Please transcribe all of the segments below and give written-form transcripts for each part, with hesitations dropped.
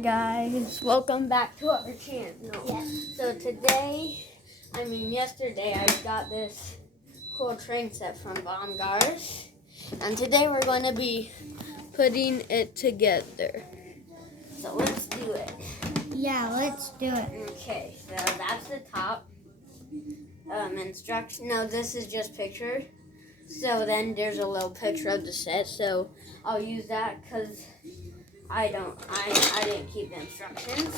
guys, welcome back to our channel. Yes. So yesterday I got this cool train set from Baumgars, and today we're going to be putting it together. So let's do it. Yeah, let's do it. Okay, so that's the top. Instruction. No, this is just picture. So then there's a little picture of the set. So I'll use that because I didn't keep the instructions.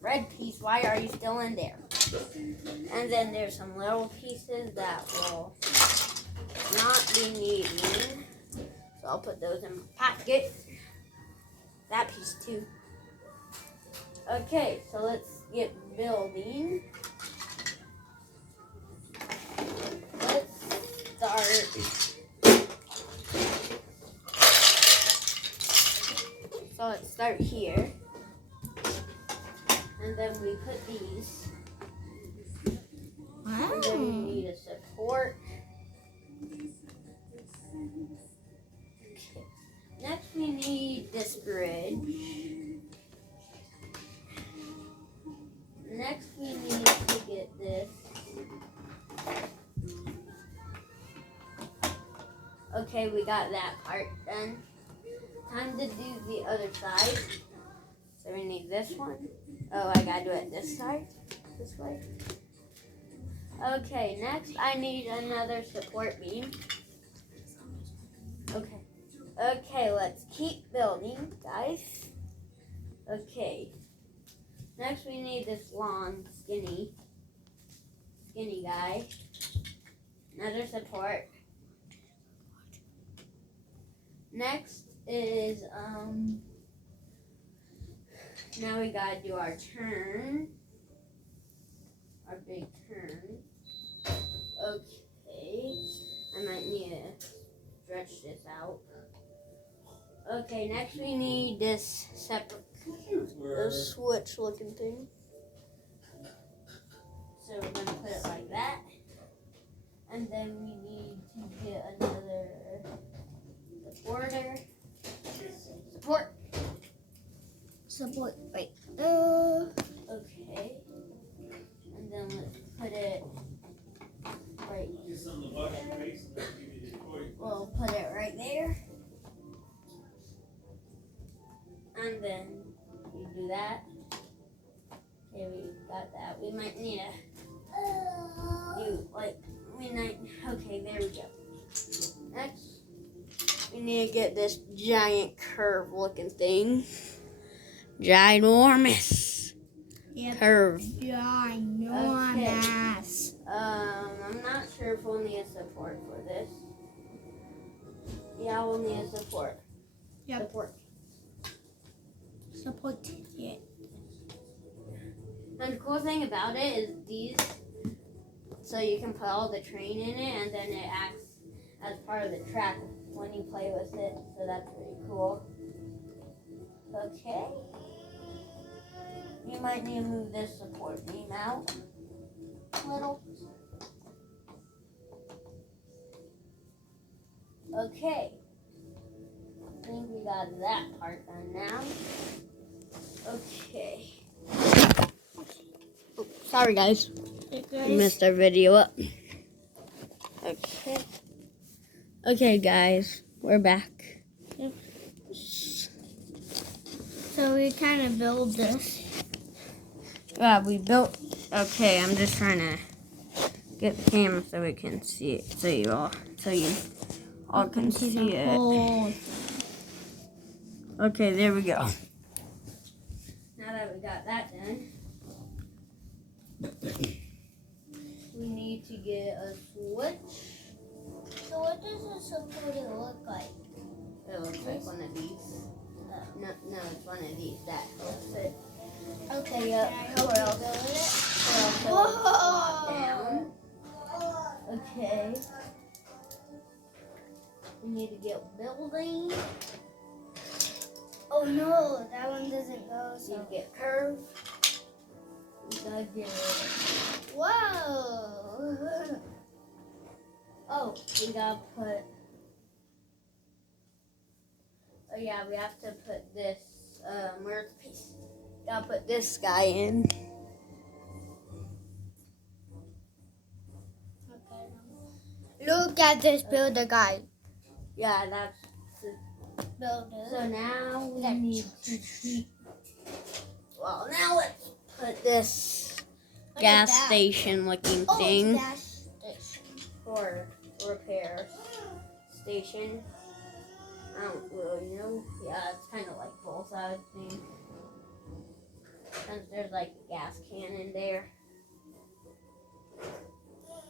Red piece, why are you still in there? And then there's some little pieces that will not be needed. So I'll put those in my pocket. That piece too. Okay, so let's get building. Let's start. So let's start here. And then we put these. Wow. And then we need a support. Okay. Next we need this bridge. Next we need to get this. Okay, we got that part done. Time to do the other side. So we need this one. Oh, I gotta do it this side. This way. Okay, next I need another support beam. Okay, let's keep building, guys. Okay. Next we need this long, skinny guy. Another support. Next is, now we gotta do our turn. Our big turn. Okay. I might need to stretch this out. Okay, next we need this separate switch looking thing. So we're gonna put it like that. And then we need to get another supporter. Support right. Okay. And then let's put it right there. We'll put it right there. And then we do that. Okay, we got that. We might need okay, there we go. Next, we need to get this giant curve looking thing. Ginormous. Yep. Curve. Ginormous. I'm not sure if we'll need a support for this. Yeah, we'll need a support. Yep. Support it. And the cool thing about it is these, so you can put all the train in it, and then it acts as part of the track when you play with it. So that's pretty cool. Okay. You might need to move this support beam out a little. Okay. I think we got that part done now. Okay. Oh, sorry guys. We messed our video up. Okay. Okay guys, we're back. Yep. So we kind of build this. Yeah, we built. Okay, I'm just trying to get the camera so we can see it, so you all can see it. Hole. Okay, there we go. Now that we got that done, we need to get a switch. So what does a supporter look like? It looks like one of these. No, it's one of these that holds it. Okay, Yep. Where else go with it? Whoa! Down. Okay. We need to get building. Oh no, that one doesn't go. So So you get curve. We gotta get. whoa. Oh, we gotta put Oh yeah, we have to put this. Where's the piece? Gotta put this guy in. Okay. Look at this builder guy. Yeah, that's. Builder. So now we That- need to keep. Well, now let's put this What is gas that? station looking Oh, thing it's a gas station. for repair station. I don't really know. Yeah, it's kind of like both sides thing. And there's like a gas can in there.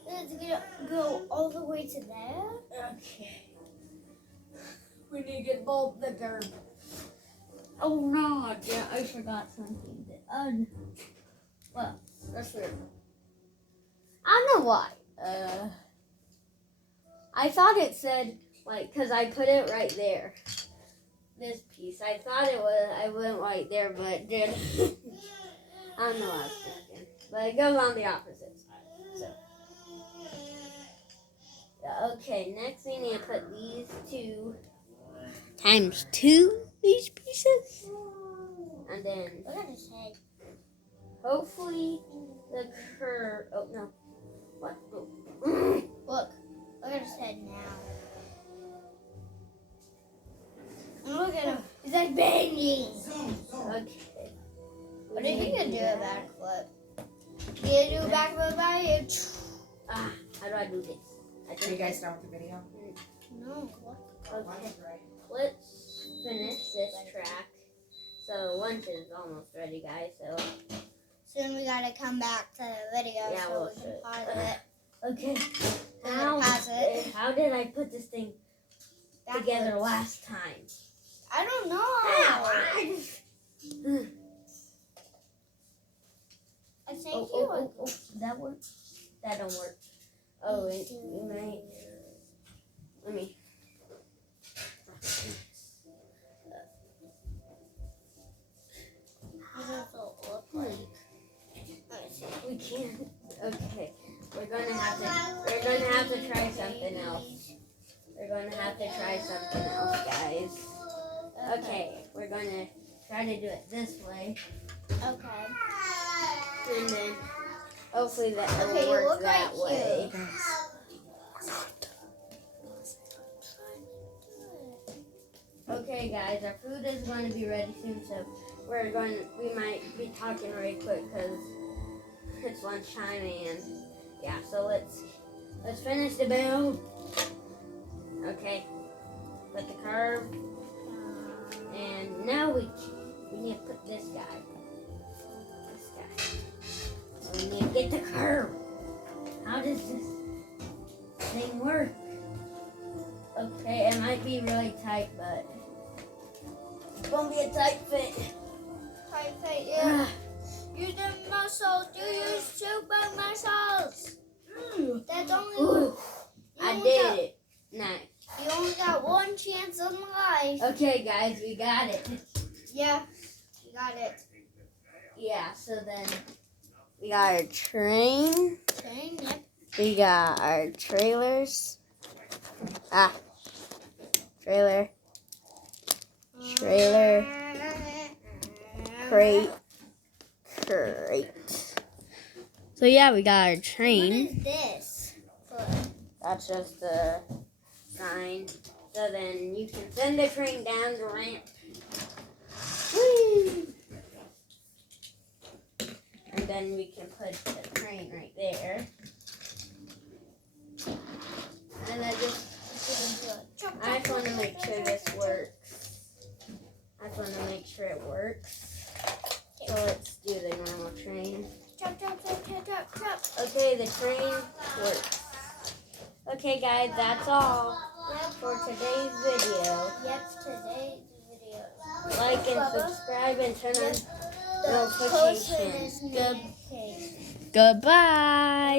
Let's go all the way to there. Okay. We need to get both the curb. Oh no, yeah, I forgot something. Well, that's weird. I don't know why. I thought it said, like, because I put it right there. This piece. I thought it was, I went right there, but it did. I don't know what I was thinking. But it goes on the opposite side. So. Yeah, okay, next we need to put these two times two, these pieces. And then Look at his head. hopefully the curve. Oh no. What? Look at his head now. And look at him. He's like banging. Okay. What if you could do a backflip? You do a backflip by you? Ah, how do I do this? Are you guys done with the video? No. What? Okay. Let's finish this track. So lunch is almost ready, guys. So Soon we gotta come back to the video Yeah, so we'll we can should. pause it. okay. And then pass it. How did I put this thing together Backwards. last time? I don't know. I just. I think Oh, you oh, oh, oh, that works? That don't work. Oh, it might. Let me. What does it look like? Let me see. We can't. Okay, we're gonna have to try something else. We're gonna have to try something else, guys. Okay, we're gonna try to do it this way, Okay. and then hopefully that Okay, will you work look that right way. here. Okay, guys, our food is going to be ready soon, so we might be talking really quick because it's lunchtime, and yeah, so let's finish the build. Okay, put the curve, and now we need to put this guy. So we need to get the curve. How does this thing work? Okay, it might be really tight, but it's gonna be a tight fit. Tight, yeah. Use the muscles. You use super muscles. That's only one. Ooh, I did it. Nice. You only got one chance in life. Okay, guys, we got it. Yeah, you got it. Yeah, so then we got our train. Train, yep. We got our trailers. Trailer. Crate. So yeah, we got our What train. is this? That's just a sign. So then you can send the train down the ramp. Whee! And then we can put the train right there. And I just want to make sure this works. I just want to make sure it works. So let's do the normal train. Chop. Okay, the train works. Okay, guys, that's all for today's video. Yep, today's video. Like and subscribe and turn on The post notifications. is notifications. Goodbye.